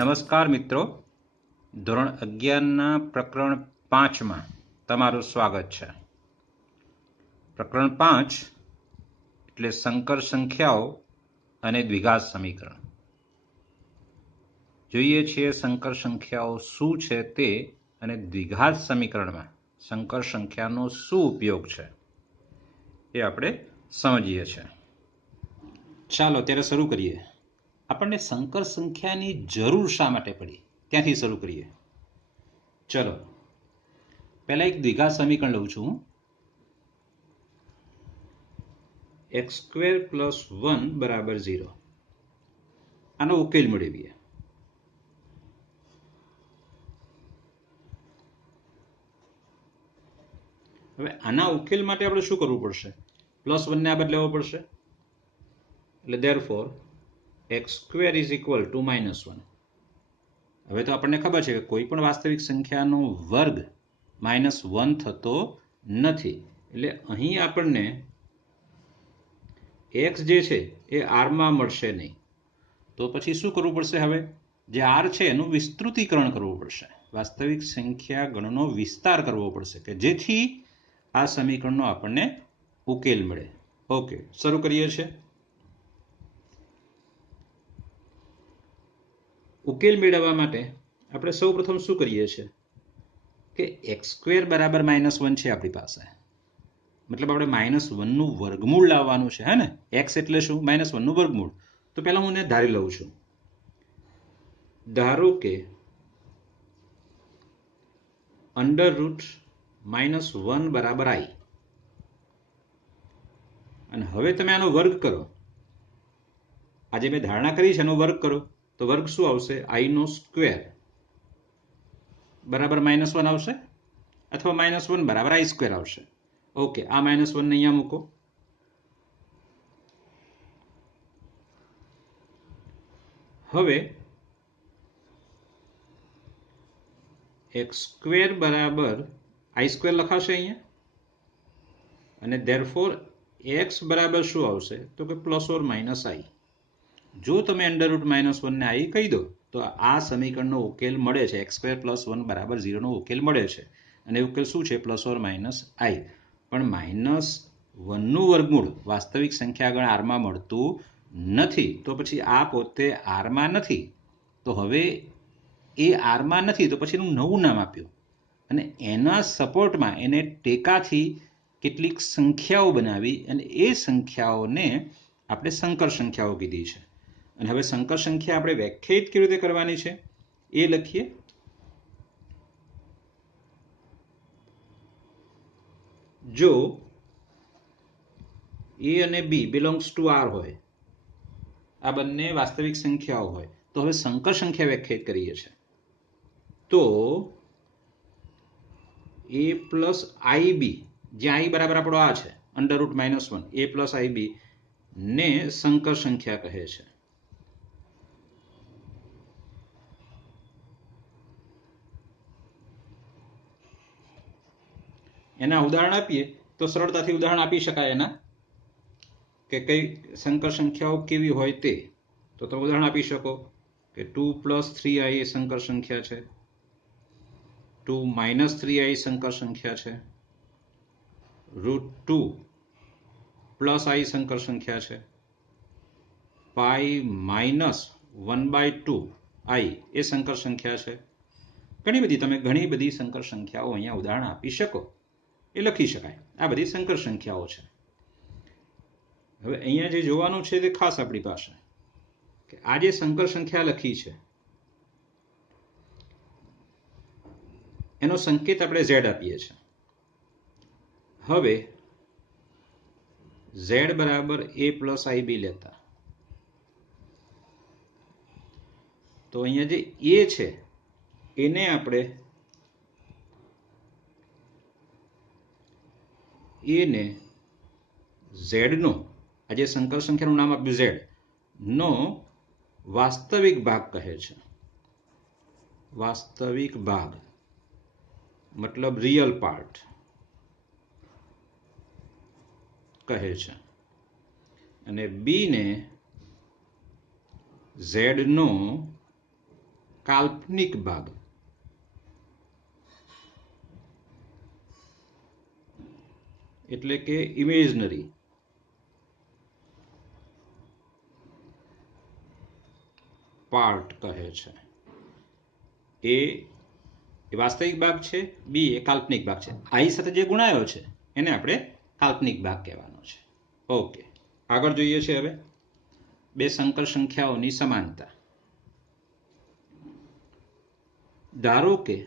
નમસ્કાર મિત્રો, ધોરણ 11ના પ્રકરણ 5માં તમારું સ્વાગત છે. પ્રકરણ 5 એટલે સંકર સંખ્યાઓ અને દ્વિઘાત સમીકરણ. જોઈએ છીએ સંકર સંખ્યાઓ શું છે તે અને દ્વિઘાત સમીકરણમાં સંકર સંખ્યાનો શું ઉપયોગ છે એ આપણે સમજીએ છીએ. ચાલો ત્યારે શરૂ કરીએ. આપણને સંકર સંખ્યાની જરૂર શા માટે પડી ત્યાંથી શરૂ કરીએ. ચલો પહેલા એક દ્વિઘાત સમીકરણ લઉં છું. x² + 1 = 0. આનો ઉકેલ મેળવીએ. હવે આના ઉકેલ માટે આપણે શું કરવું પડશે? +1 ને આ બાજુ લેવો પડશે. એટલે therefore x² = -1. હવે તો આપણને ખબર છે કે કોઈ પણ વાસ્તવિક સંખ્યાનો વર્ગ -1 થતો નથી. એટલે અહીં આપણને x જે છે એ r માં મળશે નહીં. તો પછી શું કરવું પડશે? હવે જે r છે એનું વિસ્તૃતીકરણ કરવું પડશે. વાસ્તવિક સંખ્યા ગણનો વિસ્તાર કરવો પડશે કે જેથી આ સમીકરણનો આપણને ઉકેલ મળે. ઓકે, શરૂ કરીએ છીએ. ઉકેલ મેળવવા માટે આપણે સૌપ્રથમ શું કરીએ છીએ કે x² = -1 છે આપણી પાસે. મતલબ આપણે -1 નું વર્ગમૂળ લાવવાનું છે. હે ને? x એટલે શું? -1 નું વર્ગમૂળ. તો પહેલા હું એને ધારી લઉં છું. ધારો કે √-1 = i. અને હવે તમે આનો વર્ગ કરો. આજે મેં ધારણા કરી છે એનો વર્ગ કરો તો વર્ગ શું આવશે? i² બરાબર -1 આવશે અથવા -1 બરાબર i² આવશે. ઓકે, આ -1 ને અહીંયા મૂકો. હવે x² બરાબર i² લખાશે અહીંયા. અને therefore x બરાબર શું આવશે? તો કે +or-i. જો તમે √-1 ને i કહી દો તો આ સમીકરણનો ઉકેલ મળે છે. x² + 1 = 0 નો ઉકેલ મળે છે. અને ઉકેલ શું છે? +or-i. પણ -1 નું વર્ગમૂળ વાસ્તવિક સંખ્યા ગણ r માં મળતું નથી. તો પછી આ પોતે r માં નથી. તો હવે એ r માં નથી તો પછી એનું નવું નામ આપ્યું અને એના સપોર્ટમાં એને ટેકાથી કેટલીક સંખ્યાઓ બનાવી અને એ સંખ્યાઓને આપણે સંકર સંખ્યાઓ કીધી છે. અને હવે સંકર સંખ્યા આપણે વ્યાખ્યાયિત કેવી રીતે કરવાની છે એ લખીએ. જો a અને b belongs to r હોય, આ બંને વાસ્તવિક સંખ્યાઓ હોય, તો હવે સંકર સંખ્યા વ્યાખ્યાયિત કરીએ છીએ. તો a + ib, જ્યાં i બરાબર આપણો આ છે √-1, a + ib ને સંકર સંખ્યા કહે છે. એના ઉદાહરણ આપીએ તો સરળતાથી ઉદાહરણ આપી શકાય એના કે કઈ સંકર સંખ્યાઓ કેવી હોય તે. તો તમે ઉદાહરણ આપી શકો કે 2 + 3i એ સંકર સંખ્યા છે, 2 - 3i સંકર સંખ્યા છે, √2 + i સંકર સંખ્યા છે, π - 1/2i એ સંકર સંખ્યા છે. તમે ઘણી બધી સંકર સંખ્યાઓ અહીંયા ઉદાહરણ આપી શકો. એ લખી શકાય. આ બધી સંકર સંખ્યાઓ છે. હવે અહીંયા જે જોવાનું છે તે ખાસ આપણી પાસે કે આ જે સંકર સંખ્યા લખી છે એનો સંકેત આપણે z આપીએ છીએ. હવે z બરાબર a + ib લેતા તો અહીંયા જે a છે એને આપણે એને z નો, આ જે સંકર સંખ્યાનું નામ આપ્યું z નો વાસ્તવિક ભાગ કહે છે. વાસ્તવિક ભાગ મતલબ રિયલ પાર્ટ કહે છે. અને b ને z નો કાલ્પનિક ભાગ એટલે કે ઇમેજનરી પાર્ટ કહે છે. એ વાસ્તવિક ભાગ છે, બી એ કાલ્પનિક ભાગ છે. આઈ સાથે જે ગુણાયો છે એને આપણે કાલ્પનિક ભાગ કહેવાનો છે. ઓકે, આગળ જોઈએ છે હવે બે સંકર સંખ્યાઓની સમાનતા. ધારો કે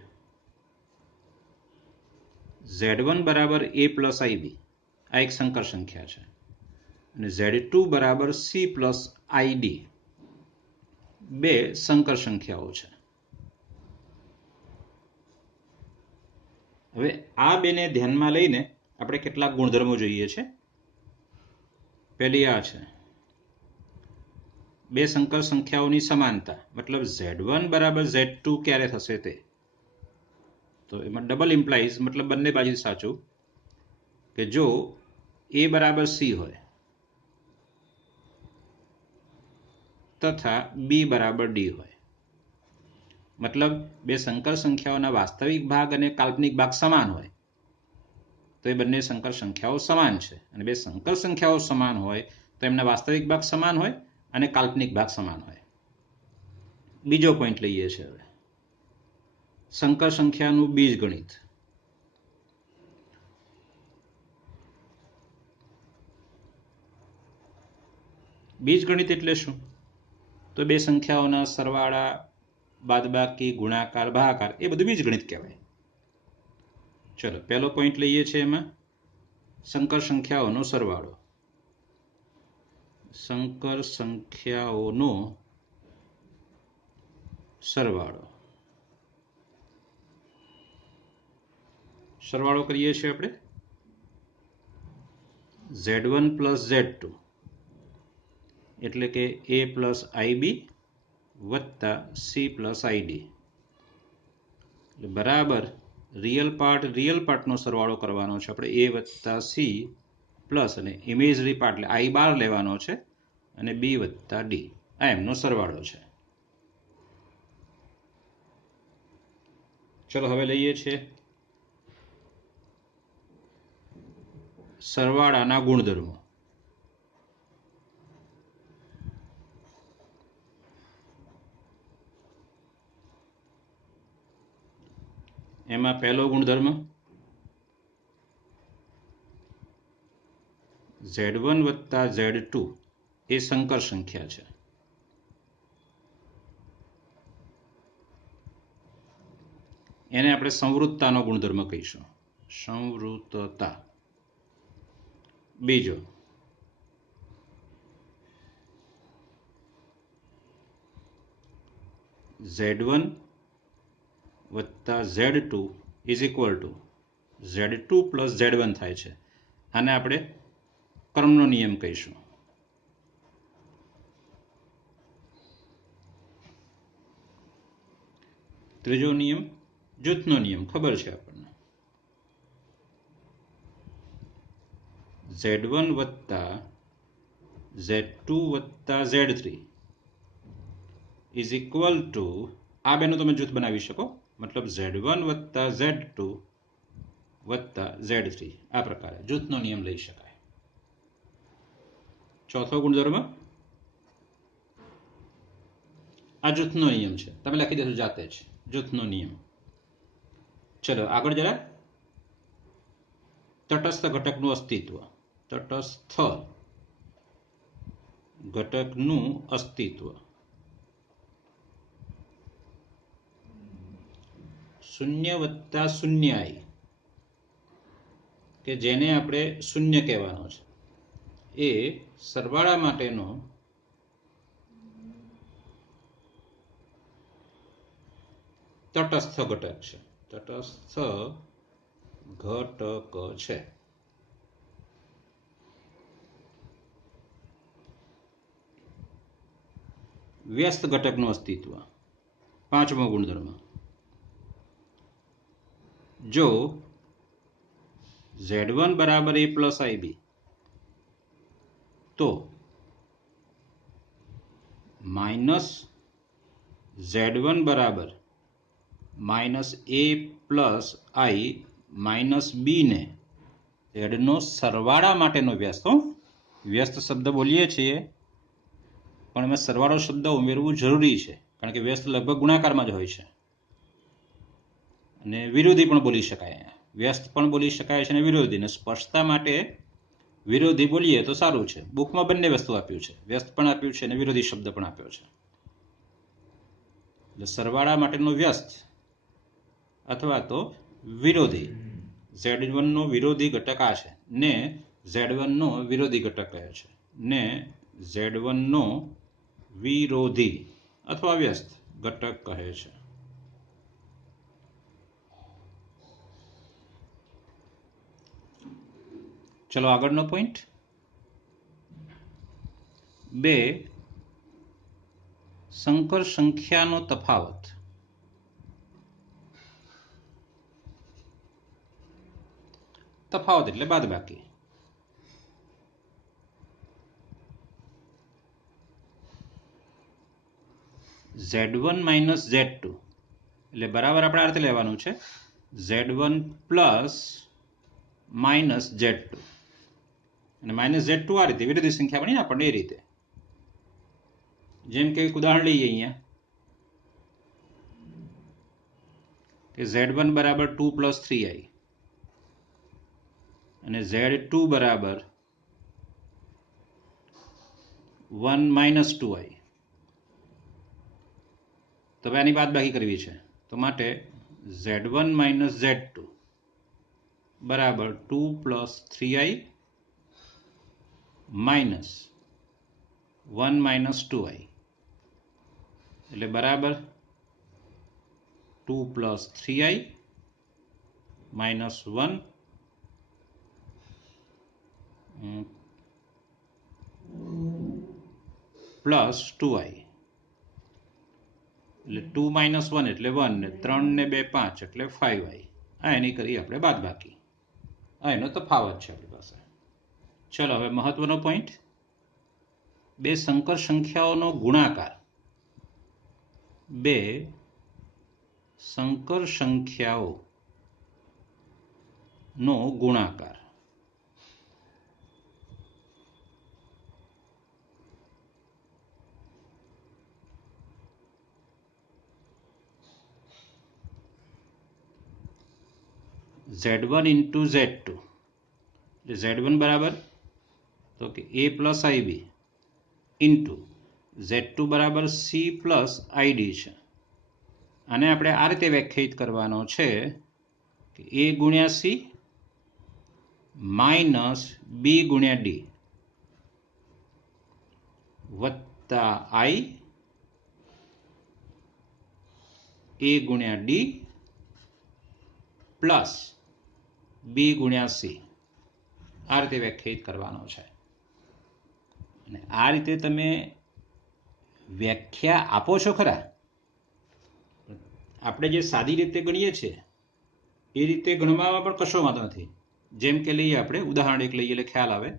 Z1 બરાબર a પ્લસ IB આ એક સંકર સંખ્યા છે અને Z2 બરાબર C પ્લસ ID બે સંકર સંખ્યાઓ છે. હવે આ બેને ધ્યાનમાં લઈને આપણે કેટલાક ગુણધર્મો જોઈએ છે. પહેલી આ છે બે સંકર સંખ્યાઓની સમાનતા, મતલબ Z1 બરાબર Z2 ક્યારે થશે તે. તો એમાં ડબલ ઇમ્પ્લાઇઝ મતલબ બંને બાજુ સાચું કે જો A બરાબર C હોય તથા B બરાબર D હોય, મતલબ બે સંકર સંખ્યાઓના વાસ્તવિક ભાગ અને કાલ્પનિક ભાગ સમાન હોય તો એ બંને સંકર સંખ્યાઓ સમાન છે. અને બે સંકર સંખ્યાઓ સમાન હોય તો એમના વાસ્તવિક ભાગ સમાન હોય અને કાલ્પનિક ભાગ સમાન હોય. બીજો પોઈન્ટ લઈએ છીએ હવે સંકર સંખ્યાનું બીજગણિત. બીજગણિત એટલે શું? તો બે સંખ્યાઓના સરવાળા, બાદબાકી, ગુણાકાર, ભાગાકાર એ બધું બીજગણિત કહેવાય. ચલો પહેલો પોઈન્ટ લઈએ છીએ એમાં સંકર સંખ્યાઓનો સરવાળો. સંકર સંખ્યાઓનો સરવાળો. સરવાળો કરીએ છીએ આપણે Z1 પ્લસ Z2 એટલે કે A પ્લસ IB વત્તા C પ્લસ ID બરાબર રિયલ પાર્ટનો સરવાળો કરવાનો છે આપણે A વત્તા C પ્લસ અને ઇમેજરી પાર્ટ એટલે I બાર લેવાનો છે અને B વત્તા D આ એમનો સરવાળો છે. ચલો હવે લઈએ છીએ સરવાળાના ગુણધર્મો. એમાં પહેલો ગુણધર્મ Z1 વત્તા Z2 એ સંકર સંખ્યા છે. એને આપણે સંવૃતતાનો ગુણધર્મ કહીશું, સંવૃતતા. બીજો Z1 વત્તા Z2 is equal two Z2 plus Z1 થાય છે. આને આપણે કર્મનો નિયમ કહીશું. ત્રીજો નિયમ જૂથનો નિયમ, ખબર છે આપણને. Z1 વત્તા Z2 વત્તા Z3 ઇઝ ઇક્વલ ટુ આ બેનું તમે જૂથ બનાવી શકો, મતલબ Z1 વત્તા Z2 વત્તા Z3 આ પ્રકારે જૂથનો નિયમ લઈ શકાય. ચોથો ગુણધર્મ આ જૂથનો નિયમ છે, તમે લખી દેશો જાતે જ, જૂથનો નિયમ. ચલો આગળ જરા તટસ્થ ઘટકનું અસ્તિત્વ. તટસ્થ ઘટકનું અસ્તિત્વ. શૂન્ય વત્તા શૂન્ય I કે જેને આપણે શૂન્ય કહેવાનો છે એ સરવાળા માટેનો તટસ્થ ઘટક છે. તટસ્થ ઘટક છે. વ્યસ્ત ઘટકનું અસ્તિત્વ. પાંચમો ગુણધર્મ જો Z1 બરાબર A પ્લસ IB તો માઇનસ Z1 બરાબર માઇનસ એ પ્લસ આઈ માઇનસ બી ને ઝેડનો સરવાળા માટેનો વ્યસ્ત, વ્યસ્ત શબ્દ બોલીએ છીએ પણ એમાં સરવાળો શબ્દ ઉમેરવું જરૂરી છે, કારણ કે વ્યસ્ત લગભગ ગુણાકારમાં જ હોય છે. અને વિરોધી પણ બોલી શકાય, વ્યસ્ત પણ બોલી શકાય છે અને વિરોધી. ને સ્પષ્ટતા માટે વિરોધી બોલીએ તો સારું છે. બુકમાં બંને વસ્તુ આપ્યું છે, વ્યસ્ત પણ આપ્યું છે અને વિરોધી શબ્દ પણ આપ્યો છે. એટલે સરવાળા માટેનો વ્યસ્ત અથવા તો વિરોધી. Z1 નો વિરોધી ઘટક આ છે ને Z1 નો વિરોધી ઘટક કહે છે ને Z1 નો વિરોધી અથવા વ્યસ્ત ઘટક કહે છે. ચલો આગળનો પોઈન્ટ, બે સંકર સંખ્યાનો તફાવત. તફાવત એટલે બાદબાકી. Z1 માઇનસ Z2 એટલે બરાબર આપણે આ રીતે લેવાનું છે, Z1 પ્લસ માઇનસ Z2 અને માઇનસ Z2 આ રીતે વિરોધી સંખ્યા બની આપણને એ રીતે. જેમ કે એક ઉદાહરણ લઈએ અહીંયા કે Z1 બરાબર 2 પ્લસ 3i અને Z2 બરાબર 1 માઇનસ 2i. તો હવે આની બાદબાકી કરવી છે, તો માટે Z1 માઇનસ Z2 બરાબર 2 plus 3i minus 1 minus 2i એટલે બરાબર 2 plus 3i minus 1 plus 2i એટલે 2 માઇનસ 1 એટલે 1 ને 3 ને 2 5 એટલે 5i. આ એની કરી આપણે બાદબાકી. આ એનો તફાવત છે આપણી પાસે. ચલો હવે મહત્વનો પોઈન્ટ, બે સંકર સંખ્યાઓનો ગુણાકાર. બે સંકર સંખ્યાઓનો ગુણાકાર. Z1 ઇન્ટુ Z2 એટલે Z1 બરાબર તો કે a plus IB into Z2 બરાબર C પ્લસ ID છે. આને આપણે આ રીતે વ્યાખ્યાયિત કરવાનો છે કે a ગુણ્યા C માઇનસ B ગુણ્યા D વત્તા I a ગુણ્યા D પ્લસ B ગુણ્યા C. આ રીતે વ્યાખ્યાયિત કરવાનો છે. અને આ રીતે તમે વ્યાખ્યા આપો છો ખરા, આપણે જે સાદી રીતે ગણીએ છીએ એ રીતે ગણવામાં પણ કશો વાંધો નથી. જેમ કે લઈએ આપણે ઉદાહરણ એક લઈએ એટલે ખ્યાલ આવે.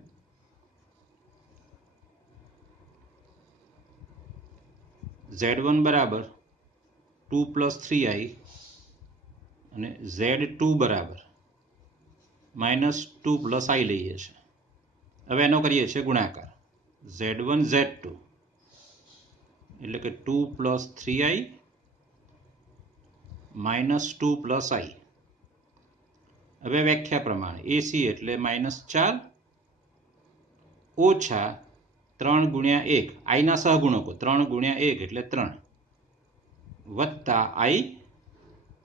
Z1 બરાબર 2 પ્લસ 3i અને Z2 બરાબર માઇનસ 2 પ્લસ i લઈએ છીએ. હવે એનો કરીએ છીએ ગુણાકાર. Z1 Z2 એટલે કે 2 plus 3i minus 2 plus i. હવે વ્યાખ્યા પ્રમાણે AC એટલે માઇનસ 4 ઓછા 3 ગુણ્યા 1 આઈના સહગુણકો 3 ગુણ્યા 1 એટલે 3 વત્તા i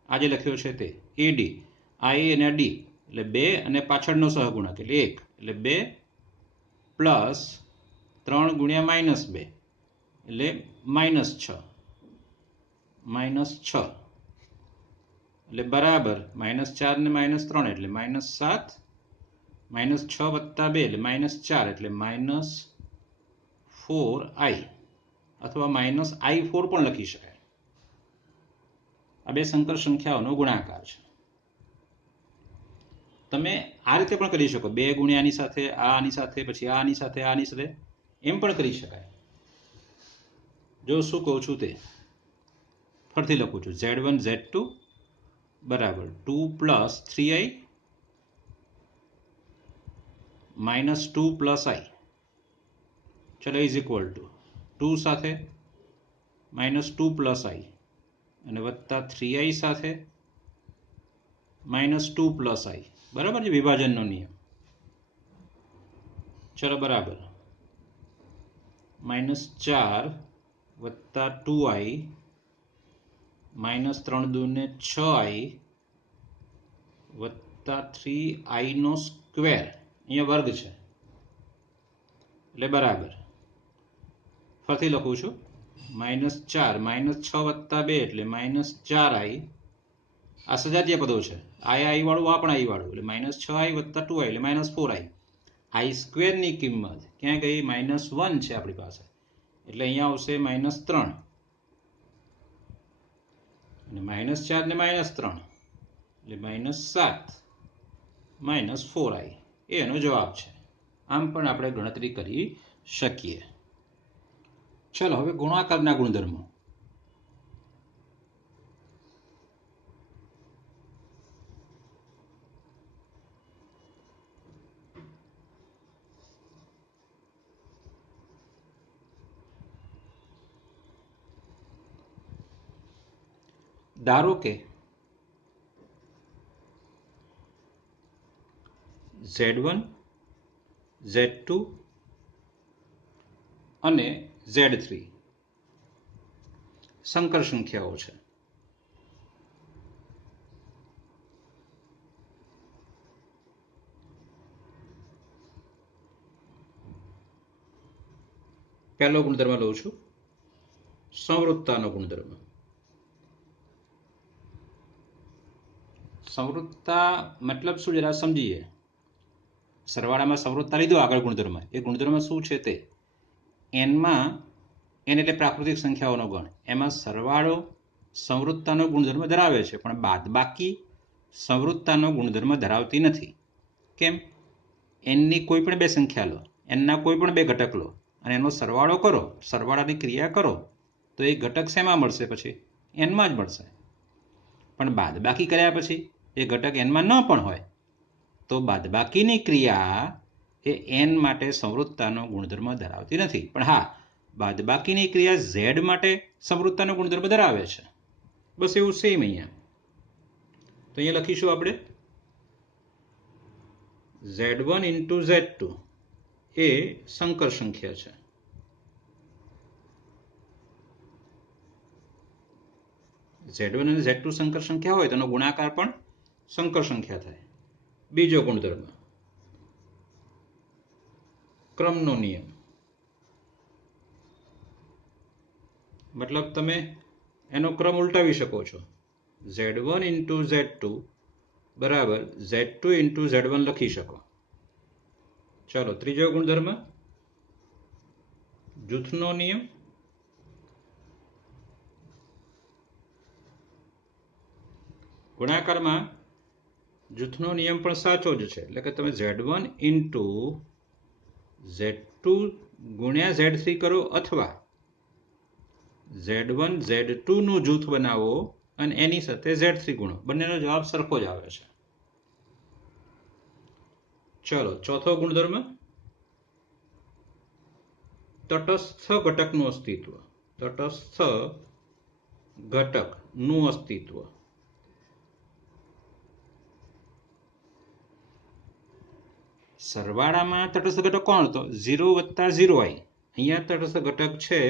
આજે લખ્યો છે તે AD i અને D એટલે 2 અને પાછળનો સહગુણક એટલે 1 એટલે 2 પ્લસ 3 ગુણ્યા માઇનસ 2 એટલે માઇનસ 6 એટલે બરાબર માઇનસ 4 ને માઇનસ 3 એટલે માઇનસ 7 માઇનસ 6 વત્તા 2 એટલે માઇનસ 4 એટલે માઇનસ 4i અથવા માઇનસ i4 પણ લખી શકાય. આ બે સંકર સંખ્યાઓનો ગુણાકાર છે. તમે આ રીતે પણ કરી શકો, 2 ગુણ્યા આની સાથે આની સાથે પછી આની સાથે આની સાથે એમ પણ કરી શકાય. જો શું કહું છું તે ફરીથી લખું છું Z1 Z2 બરાબર 2 plus 3i minus 2 plus i, ચલો ઇઝ ઇક્વલ ટુ 2 સાથે માઇનસ 2 પ્લસ i અને વત્તા 3i સાથે માઇનસ 2 પ્લસ i, બરાબર છે વિભાજનનો નિયમ. ચલો બરાબર માઇનસ 4 વત્તા 2i માઇનસ 3 દૂને 6i વત્તા 3i નો સ્ક્વેર, અહીંયા વર્ગ છે એટલે બરાબર. ફરીથી લખું છું માઇનસ 4 માઇનસ 6 વત્તા 2 એટલે માઇનસ 4i, આ સજાતીય પદો છે, આઈ વાળું આ પણ આઈ વાળું એટલે માઇનસ 6i વત્તા 2i એટલે માઇનસ 4i. આઈ સ્ક્વેરની કિંમત ક્યાં ગઈ? માઇનસ 1 છે આપણી પાસે એટલે અહીંયા આવશે માઇનસ 3 અને માઇનસ 4 ને માઇનસ 3 એટલે માઇનસ 7 માઇનસ 4i એનો જવાબ છે. આમ પણ આપણે ગણતરી કરી શકીએ. ચલો હવે ગુણાકારના ગુણધર્મો. ધારો કે Z1 Z2 અને Z3 સંકર સંખ્યાઓ છે. પહેલો ગુણધર્મ લઉં છું, સંવૃત્તાનો ગુણધર્મ. સંવૃત્તા મતલબ શું જરા સમજીએ. સરવાળામાં સંવૃત્તા લીધો આગળ ગુણધર્મ, એ ગુણધર્મ શું છે તે એનમાં, એન એટલે પ્રાકૃતિક સંખ્યાઓનો ગણ, એમાં સરવાળો સંવૃત્તાનો ગુણધર્મ ધરાવે છે પણ બાદબાકી સંવૃત્તાનો ગુણધર્મ ધરાવતી નથી. કેમ? એનની કોઈ પણ બે સંખ્યા લો, એનના કોઈ પણ બે ઘટક લો અને એનો સરવાળો કરો, સરવાળાની ક્રિયા કરો તો એ ઘટક શેમાં મળશે? પછી એનમાં જ મળશે. પણ બાદબાકી કર્યા પછી એ ઘટક એનમાં ન પણ હોય તો બાદબાકીની ક્રિયા એ એન માટે સંવૃત્તાનો ગુણધર્મ ધરાવતી નથી. પણ હા, બાદબાકીની ક્રિયા ઝેડ માટે સંવૃત્તાનો ગુણધર્મ ધરાવે છે. બસ એવું સેમ અહીંયા. તો અહીંયા લખીશું આપણે Z1 ઇન્ટુ Z2 એ સંકર સંખ્યા છે. Z1 અને Z2 સંકર સંખ્યા હોય તેનો ગુણાકાર પણ સંકર સંખ્યા થાય. બીજો ગુણધર્મ ક્રમનો નિયમ. મતલબ તમે એનો ક્રમ ઉલટાવી શકો છો. Z1 ઇન્ટુ Z2 બરાબર Z2 ઇન્ટુ Z1 લખી શકો. ચાલો ત્રીજો ગુણધર્મ જૂથનો નિયમ. ગુણાકારમાં જૂથનો નિયમ પણ સાચો જ છે, એટલે કે તમે Z1 ઇન્ટુ Z2 ગુણ્યા Z3 કરો અથવા Z1 Z2 નું જૂથ બનાવો અને એની સાથે Z3 ગુણો, બંનેનો જવાબ સરખો જ આવે છે. ચલો ચોથો ગુણધર્મ તટસ્થ ઘટકનું અસ્તિત્વ. તટસ્થ ઘટકનું અસ્તિત્વ. સરવાળામાં તટસ્થ ઘટક કોણ હતો? 0 વત્તા 0i. અહીંયા તટસ્થ ઘટક છે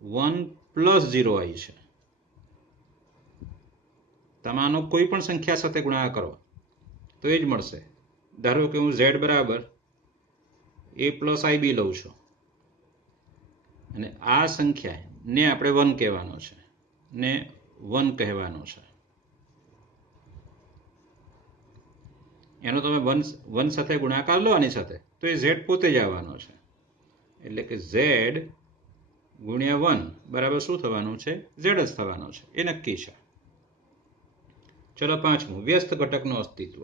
1 પ્લસ 0i છે. તમે આનો કોઈ પણ સંખ્યા સાથે ગુણાકાર કરો તો એ જ મળશે. ધારો કે હું z બરાબર a પ્લસ ib લઉં છું અને આ સંખ્યા ને આપણે 1 કહેવાનો છે ને 1 કહેવાનો છે. એનો તમે 1 સાથે ગુણાકાર લો આની સાથે તો એ z પોતે જ આવવાનો છે. એટલે કે z ગુણ્યા 1 બરાબર શું થવાનું છે? z જ થવાનો છે. એ નક્કી છે. ચલો પાંચમું વ્યસ્ત ઘટકનું અસ્તિત્વ.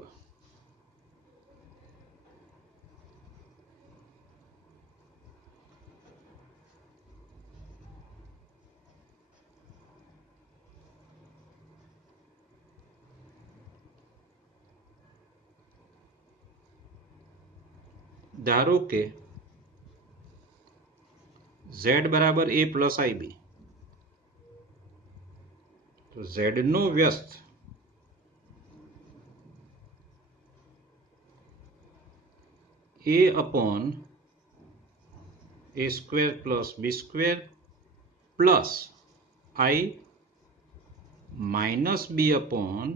ધારો કે z બરાબર a પ્લસ ib, તો z નો વ્યસ્ત a upon a square plus b square plus i minus b upon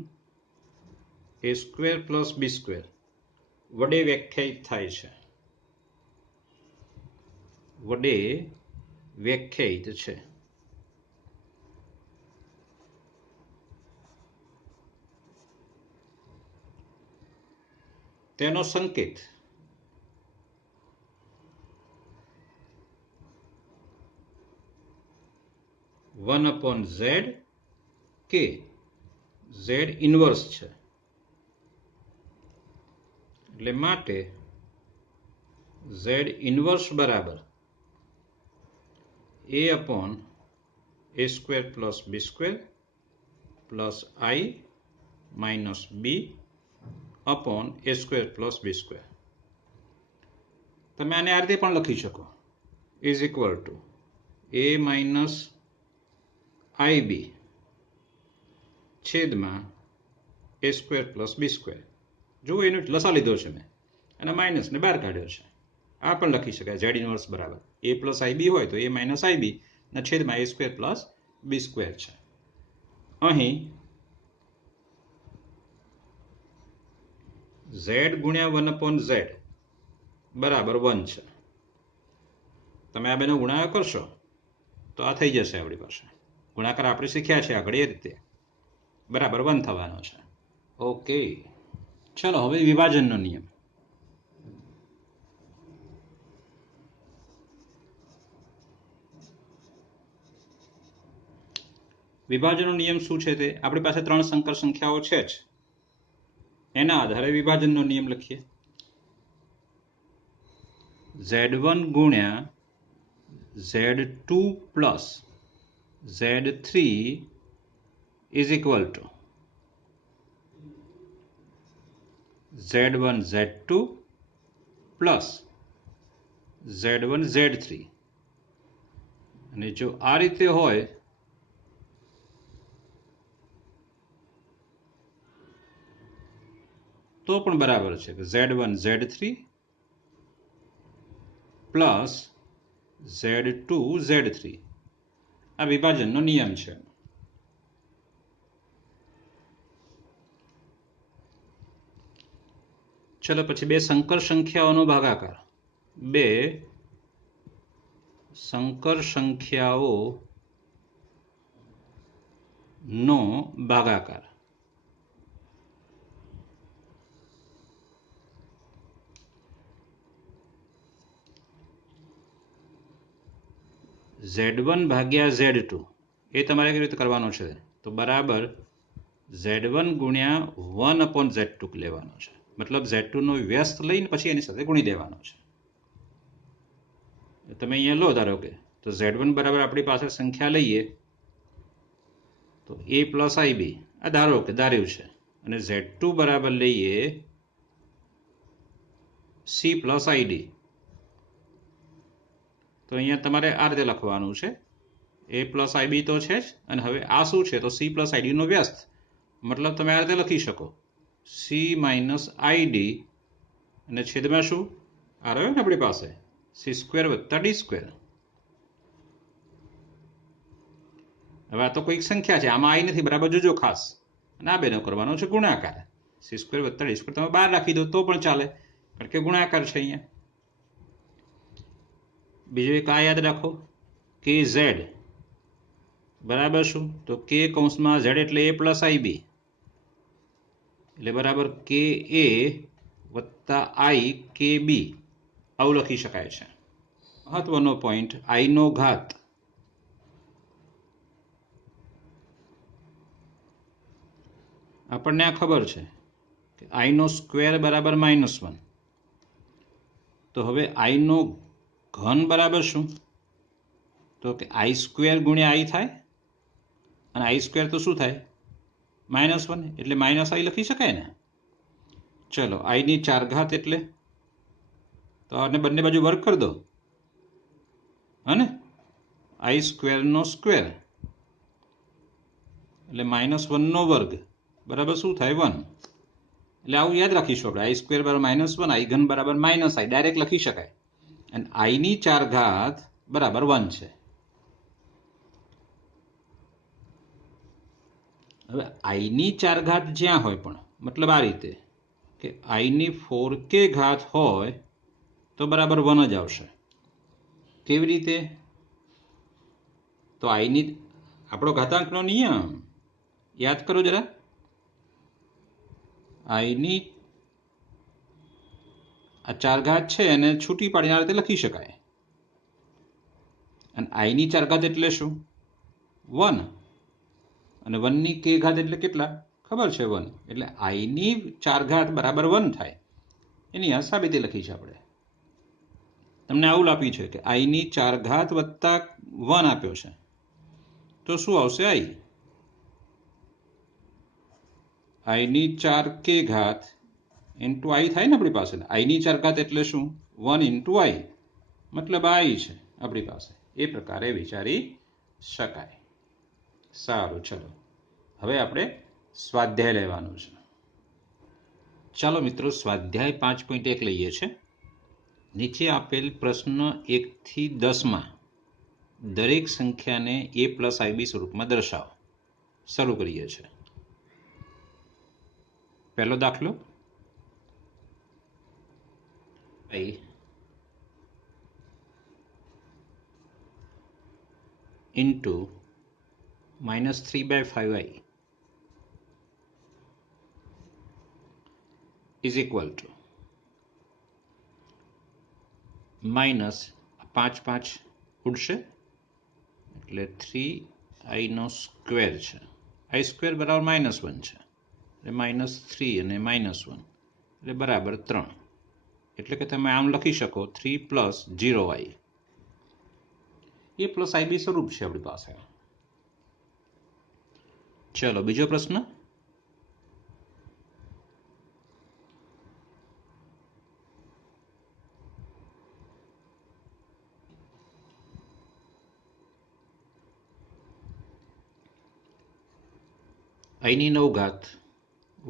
a square plus b square વડે વ્યાખ્યાયિત થાય છે, વડે વ્યાખ્યાયિત છે. તેનો સંકેત વન અપોન ઝેડ કે ઝેડ ઇન્વર્સ છે, એટલે માટે ઝેડ ઇન્વર્સ બરાબર a upon a square plus b square plus i minus b upon a square plus b square. તમે આને આ રીતે પણ લખી શકો, is equal two a minus ib છેદમાં a square plus b square. જો એનો લસા લીધો છે મેં અને માઇનસને બહાર કાઢ્યો છે. આ પણ લખી શકાય ઝેડ ઇન્વર્સ બરાબર a પ્લસ ib હોય તો a માઇનસ ib ના છેદમાં a square plus b square છે. અહીં z ગુણ્યા 1 અપોન z બરાબર 1 છે. તમે આ બેનો ગુણાકાર કરશો તો આ થઈ જશે આપણી પાસે. ગુણાકાર આપણે શીખ્યા છે આગળ એ રીતે બરાબર 1 થવાનો છે. ઓકે, ચલો હવે વિભાજનનો નિયમ. વિભાજનનો નિયમ શું છે તે આપણી પાસે 3 સંકર સંખ્યાઓ છે જ, એના આધારે વિભાજનનો નિયમ લખીએ. z1 ગુણ્યા z2 plus z3 is equal two z1 z2 plus z1 z3. અને જો આ રીતે હોય તો પણ બરાબર છે કે z1 z3 plus z2 z3. આ વિભાજનનો નિયમ છે. ચલો પછી બે સંકર સંખ્યાઓનો ભાગાકાર. બે સંકર સંખ્યાઓનો ભાગાકાર. z1 ભાગ્યા z2 એ તમારે કેવી રીતે કરવાનો છે તો બરાબર z1 ગુણ્યા 1 અપોન z2 લેવાનો છે. મતલબ z2 નો વ્યસ્ત લઈને પછી એની સાથે ગુણી દેવાનો છે. તમે અહીંયા લો ધારો કે તો z1 બરાબર આપણી પાસે સંખ્યા લઈએ તો a પ્લસ ib આ ધારો કે ધાર્યું છે, અને z2 બરાબર લઈએ c પ્લસ id. તો અહીંયા તમારે આ રીતે લખવાનું છે, a પ્લસ ib તો છે જ, અને હવે આ શું છે તો c પ્લસ id નો વ્યસ્ત. મતલબ તમે આ રીતે લખી શકો c માઇનસ id અને છેદમાં શું આ રહ્યો ને આપણી પાસે c સ્ક્વેર વત્તા d સ્ક્વેર. હવે આ તો કોઈક સંખ્યા છે, આમાં i નથી બરાબર જોજો ખાસ. અને આ બેનો કરવાનો છે ગુણાકાર. c સ્ક્વેર વત્તા d સ્ક્વેર તમે બહાર રાખી દો તો પણ ચાલે, કારણ કે ગુણાકાર છે અહીંયા. બીજો એક આ યાદ રાખો કે z બરાબર શું તો k કૌંસમાં z એટલે a પ્લસ ib એટલે બરાબર કે એ વત્તા i કે બી આવું લખી શકાય છે. મહત્વનો પોઈન્ટ i નો ઘાત. આપણને આ ખબર છે કે i નો સ્ક્વેર બરાબર -1. તો હવે i નો ઘન બરાબર શું તો કે i સ્ક્વેર ગુણ્યા i થાય, અને i સ્ક્વેર તો શું થાય -1 એટલે -i લખી શકાય ને. ચલો i ની 4 ઘાત એટલે તો આને બંને બાજુ વર્ગ કરી દો, હે આઈ સ્ક્વેરનો સ્ક્વેર એટલે -1નો વર્ગ બરાબર શું થાય 1. એટલે આવું યાદ રાખીશું આપણે, આઈ સ્ક્વેર બરાબર -1, આઈ ઘન બરાબર -i ડાયરેક્ટ લખી શકાય. અને આઈની 4 ઘાત બરાબર 1 છે. હવે આઈની 4 ઘાત જ્યાં હોય પણ મતલબ આ રીતે કે આઈની 4k ઘાત હોય તો બરાબર 1 જ આવશે. કેવી રીતે? તો આઈની આપણો ઘાતાંકનો નિયમ યાદ કરો જરા. આઈની આ 4 ઘાત છે એને છૂટી પાડીને આ રીતે લખી શકાય. અને આઈની 4 ઘાત એટલે શું? 1. અને 1ની k ઘાત એટલે કેટલા? ખબર છે 1. એટલે આઈની 4 ઘાત બરાબર 1 થાય. એની આ સાબિતી લખી છે આપણે. તમને આવું આપ્યું છે કે આઈની 4 ઘાત વત્તા 1 આપ્યો છે, તો શું આવશે? આઈની 4k ઘાત ઇન્ટુ આઈ થાય ને આપણી પાસે. આઈની 4 ઘાત એટલે શું? 1 ઇન્ટુ આઈ, મતલબ આઈ છે આપણી પાસે. એ પ્રકારે વિચારી શકાય. સારું, ચલો હવે આપણે સ્વાધ્યાય લેવાનું છે. ચાલો મિત્રો, સ્વાધ્યાય 5.1 લઈએ છે. નીચે આપેલ પ્રશ્ન 1 થી 10માં દરેક સંખ્યાને a પ્લસ ib સ્વરૂપમાં દર્શાવો. શરૂ કરીએ છીએ. પહેલો દાખલો, i into -3/5i is equal to minus 5 ઉડશે એટલે 3i નો સ્ક્વેર છે. આઈ સ્ક્વેર બરાબર -1 છે એટલે -3 અને -1 એટલે બરાબર 3. એટલે કે તમે આમ લખી શકો 3 + 0i. એ પ્લસ આઈબી સ્વરૂપ છે આપણી પાસે. ચલો બીજો પ્રશ્ન, આઈની 9 ઘાત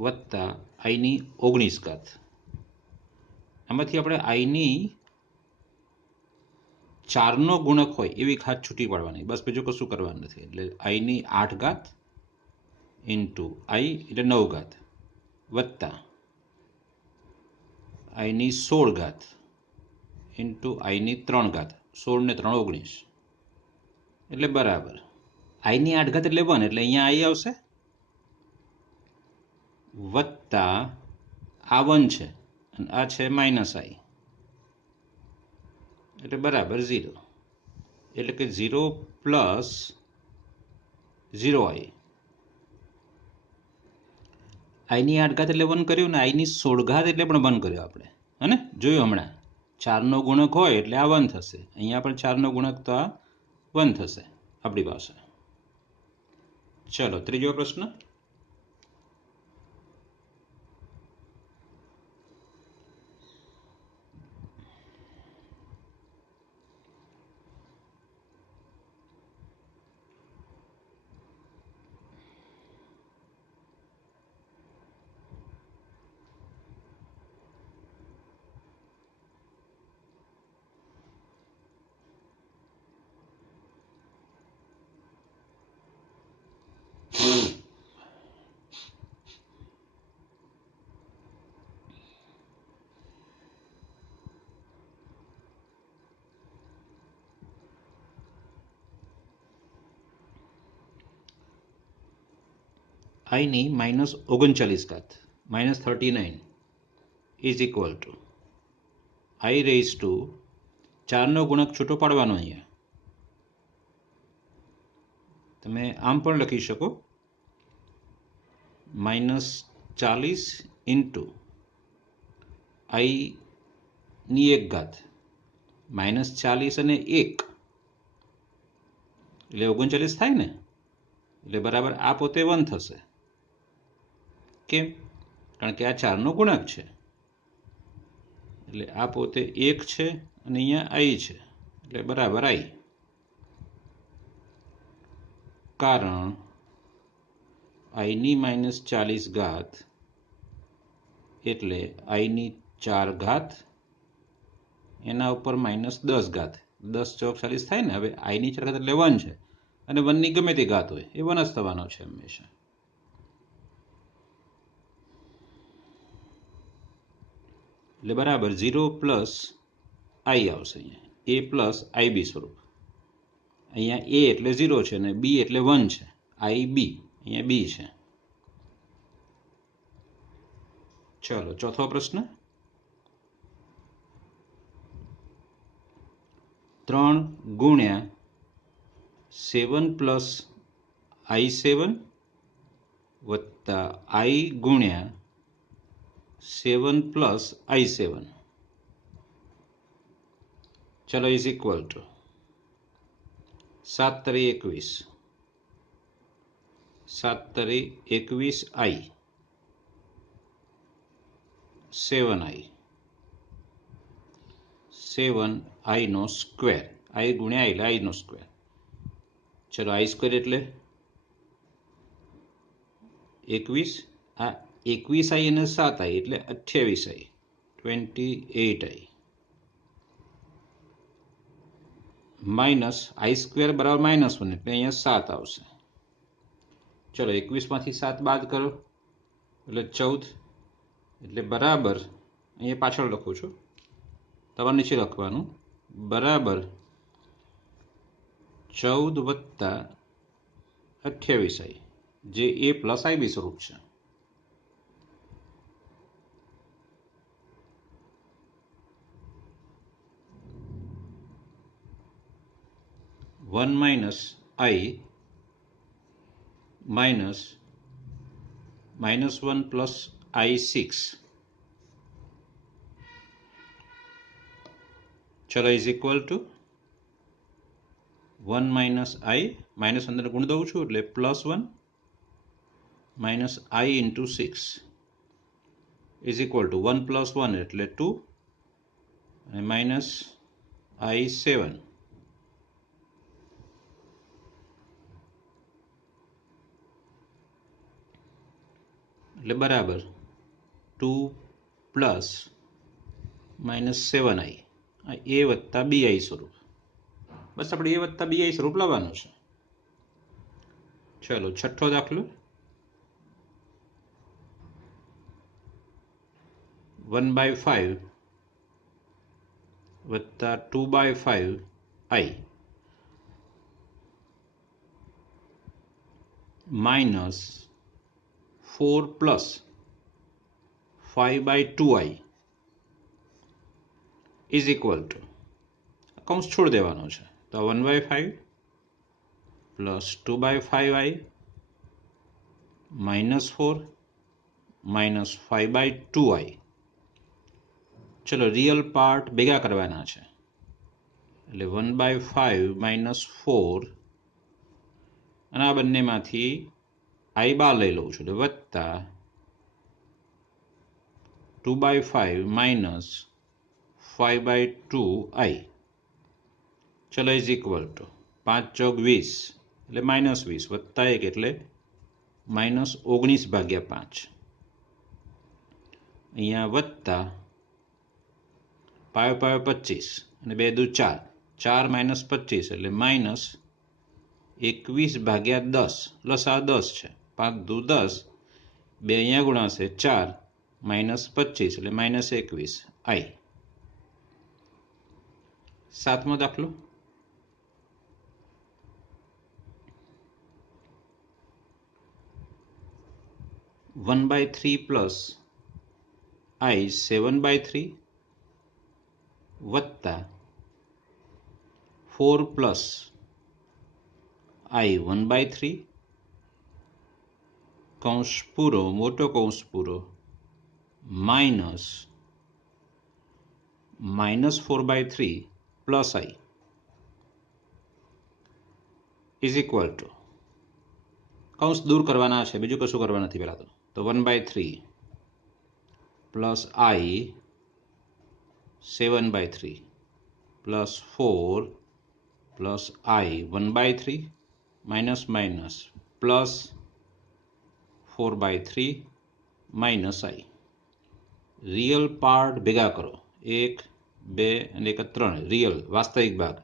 વત્તા આઈની 19 ઘાત. આમાંથી આપણે આઈની 4નો ગુણક હોય એવી ઘાત છૂટી પાડવાની, બસ બીજું કશું કરવાનું નથી. એટલે આઈની 8 ઘાત ઇન્ટુ આઈ એટલે 9 ઘાત વત્તા આઈની 16 ઘાત ઇન્ટુ આઈની 3 ઘાત. 16 ને 3 19 એટલે બરાબર આઈની 8 ઘાત એટલે 1 એટલે અહીંયા આઈ આવશે વત્તા આ 1 છે અને આ છે -i એટલે બરાબર 0. એટલે કે 0 + 0i. આઈની 8 ઘાત એટલે 1 કર્યું ને આઈની 16 ઘાત એટલે પણ 1 કર્યો આપણે, હે જોયું હમણાં. 4નો ગુણક હોય એટલે આ 1 થશે. અહીંયા પણ 4નો ગુણક તો આ 1 થશે આપણી પાસે. ચલો ત્રીજો પ્રશ્ન, આઈની -39 ઘાત -39 is equal to i raise to 4નો ગુણક છૂટો પાડવાનો. અહીંયા તમે આમ પણ લખી શકો -40 ઇન્ટુ આઈની 1 ઘાત. -40 અને 1 એટલે 39 થાય ને, એટલે બરાબર આ પોતે 1 થશે. કેમ? કારણ કે આ 4નો ગુણક છે એટલે આ પોતે 1 છે અને અહીંયા i છે એટલે બરાબર i, કારણ i ની -40 એટલે i ની 4 ઘાત એના ઉપર -10 ઘાત, 10 ચોક 40 થાય ને. હવે i ની 4 ઘાત એટલે 1 છે અને 1 ની ગમે તે ઘાત હોય એ 1 જ થવાનો છે હંમેશા. એટલે બરાબર 0 પ્લસ i આવશે અહીંયા, a પ્લસ ib સ્વરૂપ. અહીંયા a એટલે 0 છે અને b એટલે 1 છે, ib અહીંયા b છે. ચલો ચોથો પ્રશ્ન. 3 ગુણ્યા 7 પ્લસ i7 વત્તા i ગુણ્યા 7 પ્લસ i7, ચલો ઇઝ ઇક્વલ ટુ 7 તરી 21, 7 તરી 21 i, 7i, 7i નો સ્ક્વેર, i ગુણ્યા i એટલે i નો સ્ક્વેર. ચલો i સ્ક્વેર એટલે 21, આ 21i અને 7i એટલે 28i, 28i, minus i square બરાબર -1 એટલે અહીંયા 7 આવશે. ચલો 21 માંથી 7 બાદ કરો એટલે 14, એટલે બરાબર અહીંયા પાછળ લખું છું, તમારે નીચે લખવાનું, બરાબર 14 વત્તા 28i, જે a પ્લસ ib સ્વરૂપ છે. -1 i માઇનસ -1 પ્લસ i6, ચલો is equal two 1 i, minus અંદર ગુણ દઉં છું એટલે +1 minus i into 6 is equal two 1 + 1 એટલે 2 અને માઇનસ i7, એટલે બરાબર 2 પ્લસ -7i, a વત્તા bi સ્વરૂપ. બસ આપણે a વત્તા bi સ્વરૂપ લાવવાનું છે. ચલો છઠ્ઠો દાખલો. 1/5 વત્તા 2/5i minus 4 plus 5/2i is equal two, કૌંસ છોડ દેવાનો છે, તો 1/5 plus 2/5i minus 4 minus 5/2i. ચલો રિયલ પાર્ટ ભેગા કરવાના છે એટલે 1/5 માઇનસ 4 અને આ બંનેમાંથી i બાર લઈ લઉં છું એટલે વત્તા 2/5 માઇનસ 5/2i, ચલો ઇઝ ઇક્વલ ટુ 5 ચોક 20 એટલે -20 વત્તા 1 એટલે -19/5, અહીંયા વત્તા 5 5 25 અને 2 દુ 4, 4 માઇનસ 25 એટલે -21/10, લસા 10 છે, 5 દુ 10, 2 અહીંયા ગુણાશે 4 માઇનસ 25 એટલે -21i. સાતમો દાખલો. 1/3 પ્લસ i 7/3 વત્તા 4 પ્લસ i 1/3 કૌંસ પૂરો, મોટો કૌંસ પૂરો, minus -4/3 plus i is equal two, કૌંસ દૂર કરવાના છે, બીજું કશું કરવા નથી પહેલાં તો 1/3 plus i 7/3 plus 4 plus I 1/3 minus minus plus 4/3 minus I. Real part ભેગા કરો, 1 2 અને 1 3, રિયલ વાસ્તવિક ભાગ,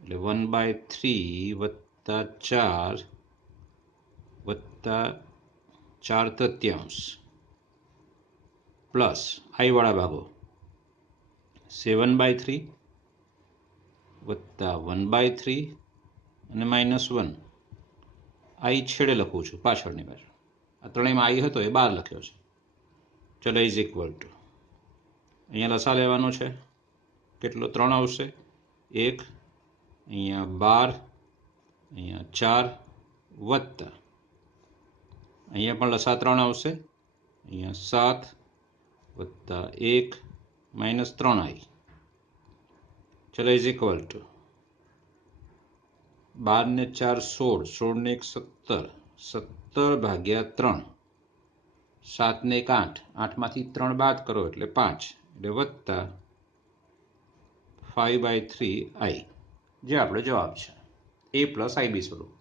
એટલે 1/3 વત્તા 4 વત્તા 4/3 પ્લસ I વાળા ભાગો 7/3 વત્તા 1/3 અને -1. I છેડે લખું છું, પાછળની બાજુ. આ ત્રણેયમાં I હતો એ બહાર લખ્યો છે. ચલો ઇઝ ઇક્વલ ટુ, અહીંયા લસા લેવાનો છે, કેટલો 3 આવશે, 1, અહીંયા 12, અહીંયા 4 વત્તા અહીંયા પણ લસા 3 આવશે, અહીંયા 7 વત્તા 1 માઇનસ 3I. ચલો ઇઝ ઇક્વલ ટુ 12 ને 4 16, 16 ને 1 17, 17/3, 7 ને 1 8, 8માંથી 3 બાદ કરો એટલે 5, એટલે વત્તા 5/3I, જે આપણો જવાબ છે. A પ્લસ IB સ્વરૂપ.